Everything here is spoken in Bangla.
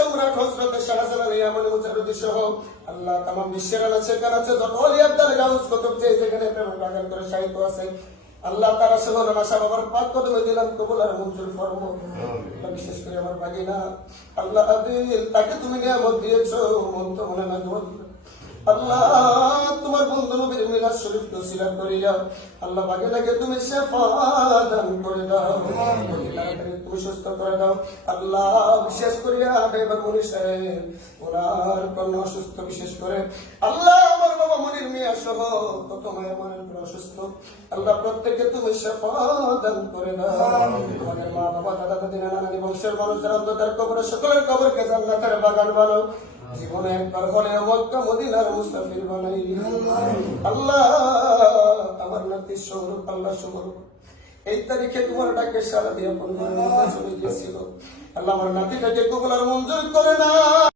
সম্রাট শাহজালাল সহ আল্লাহ তামাম বিশ্বের আনাচে কানাচে যত ওলিয়াত গাউস কুতুব যে যেখানে প্রেম বাগান করে সাহিত্য আছে। আল্লাহ তারা সহ নাশা বাবার পাক কদমে দিলাম কবুল আর মঞ্জুর ফরমো। বিশেষ করে আমার ভাগিনা। আল্লাহ আদিল তাকে তুমি নিয়ামত দিয়েছ মন তো মনে না আল্লাহ তোমার বন্ধু নবীর মিলাদ শরীফ নসিলা করিয়া আল্লাহ বাগিনাকে তুমি শেফা দান করে দাও। তুমি সুস্থ করে দাও। আল্লাহ বিশেষ করিয়া এবার মনি সাহেব ওনার কন্যা অসুস্থ বিশেষ করে। আল্লাহ আমার বাবা মনির মিয়া সহ কত মায়ের মনের অসুস্থ। আল্লাহ প্রত্যেককে তুমি দান করে দাও। মা বাবা দাদা দাদি নানা নানি বংশের মানুষ যারা অন্ধকার কবরে সকলের কবরকে জান্নাতের বাগান বানাও। জীবনে একবার হলে মক্কা মদিনার মুসাফির বানাই। আল্লাহ আমার নাতি সৌরভ আল্লাহ সৌরভ এই তারিখে তোমার ডাকে সারা দিয়ে আল্লাহ আমার নাতিটাকে কবলার মঞ্জুর করে না।